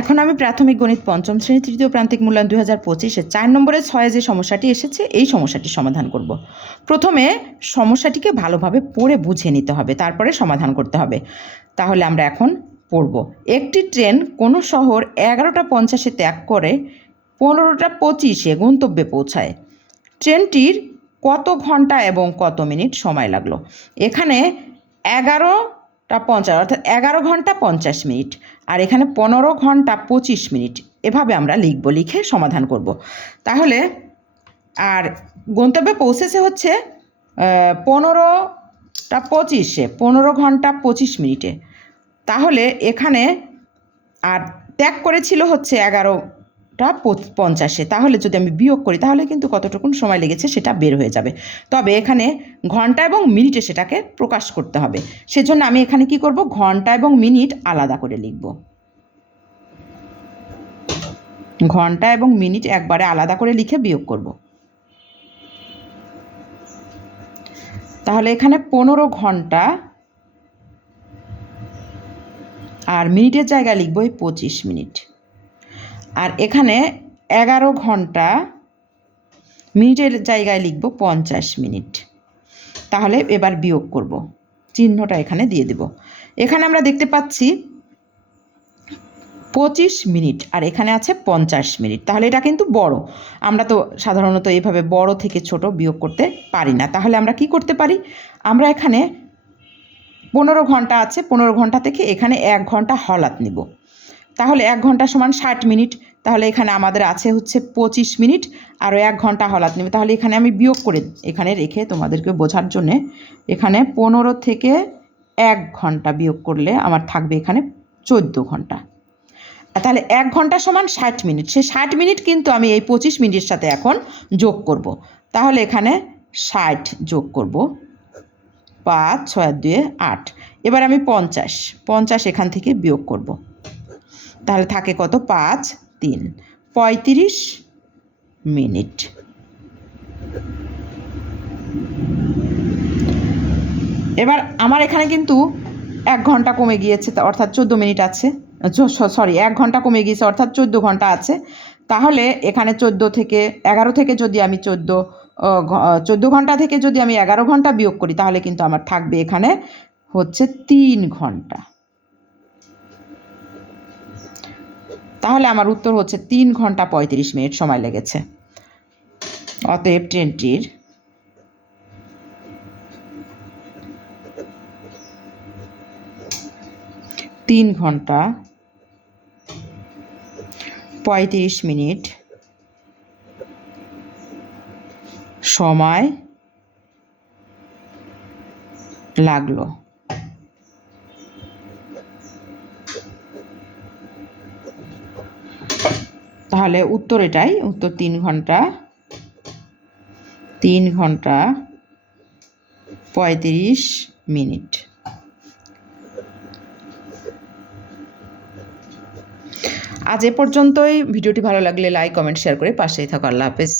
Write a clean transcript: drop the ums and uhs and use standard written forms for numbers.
এখন আমি প্রাথমিক গণিত পঞ্চম শ্রেণী তৃতীয় প্রান্তিক মূল্যায়ন 2025-এ 4 নম্বরের 6 যে সমস্যাটি এসেছে এই সমস্যাটির সমাধান করব। প্রথমে সমস্যাটিকে ভালোভাবে পড়ে বুঝে নিতে হবে, তারপরে সমাধান করতে হবে। তাহলে আমরা এখন পড়ব। একটি ট্রেন কোনো শহর 11টা 50-এ ত্যাগ করে 15টা 25-এ গন্তব্যে পৌঁছায়। ট্রেনটির কত ঘন্টা এবং কত মিনিট সময় লাগলো? এখানে 11টা 50 অর্থাৎ 11 ঘন্টা 50 মিনিট, আর এখানে 15 ঘন্টা 25 মিনিট, এভাবে আমরা লিখব, লিখে সমাধান করব। তাহলে আর গন্তব্যে পৌঁছেছে হচ্ছে 15টা 25-এ, 15 ঘন্টা 25 মিনিটে। তাহলে এখানে আর ত্যাগ করেছিল হচ্ছে 11টা 50-এ। তাহলে যদি আমি বিয়োগ করি তাহলে কিন্তু কতটুকু সময় লেগেছে সেটা বের হয়ে যাবে। তবে এখানে ঘন্টা এবং মিনিটে সেটাকে প্রকাশ করতে হবে। সেজন্য আমি এখানে কি করব, ঘন্টা এবং মিনিট আলাদা করে লিখব। ঘন্টা এবং মিনিট একবারে আলাদা করে লিখে বিয়োগ করব। তাহলে এখানে 15 ঘন্টা আর মিনিটের জায়গায় লিখব 25 মিনিট, আর এখানে 11 ঘন্টা মিনিটের জায়গায় লিখব 50 মিনিট। তাহলে এবার বিয়োগ করব, চিহ্নটা এখানে দিয়ে দেব। এখানে আমরা দেখতে পাচ্ছি 25 মিনিট আর এখানে আছে 50 মিনিট। তাহলে এটা কিন্তু বড়, আমরা তো সাধারণত এইভাবে বড় থেকে ছোট বিয়োগ করতে পারি না। তাহলে আমরা কি করতে পারি, আমরা এখানে 15 ঘন্টা আছে, 15 ঘন্টা থেকে এখানে 1 ঘন্টা হলাত নিব। তাহলে 1 ঘন্টা সমান 60 মিনিট। তাহলে এখানে আমাদের আছে হচ্ছে 25 মিনিট, আরও 1 ঘন্টা হলাত নেবে। তাহলে এখানে আমি বিয়োগ করে এখানে রেখে তোমাদেরকে বোঝার জন্যে এখানে 15 থেকে 1 ঘন্টা বিয়োগ করলে আমার থাকবে এখানে 14 ঘন্টা। তাহলে 1 ঘন্টা সমান 60 মিনিট। সেই 60 মিনিট কিন্তু আমি এই 25 মিনিটের সাথে এখন যোগ করব। তাহলে এখানে 60 যোগ করব, 5 6 2 8। এবার আমি 50 এখান থেকে বিয়োগ করব। তাহলে থাকে কত, 5 3 35 মিনিট। এবার আমার এখানে কিন্তু 1 ঘন্টা কমে গিয়েছে, অর্থাৎ 14 মিনিট আছে, সরি 1 ঘন্টা কমে গিয়েছে অর্থাৎ 14 ঘন্টা আছে। তাহলে এখানে 14 থেকে 11 থেকে যদি আমি 14 ঘন্টা থেকে যদি আমি 11 ঘন্টা বিয়োগ করি তাহলে কিন্তু আমার থাকবে এখানে হচ্ছে 3 ঘন্টা। তাহলে আমার উত্তর হচ্ছে 3 ঘন্টা 35 মিনিট সময় লেগেছে। অতএব ট্রেনটির তিন ঘন্টা 35 মিনিট সময় লাগলো। তাহলে উত্তর এটাই, উত্তর 3 ঘন্টা 35 মিনিট। আজ এ পর্যন্তই। ভিডিওটি ভালো লাগলে লাইক কমেন্ট শেয়ার করে পাশেই থাকো। আল্লাহ হাফেজ।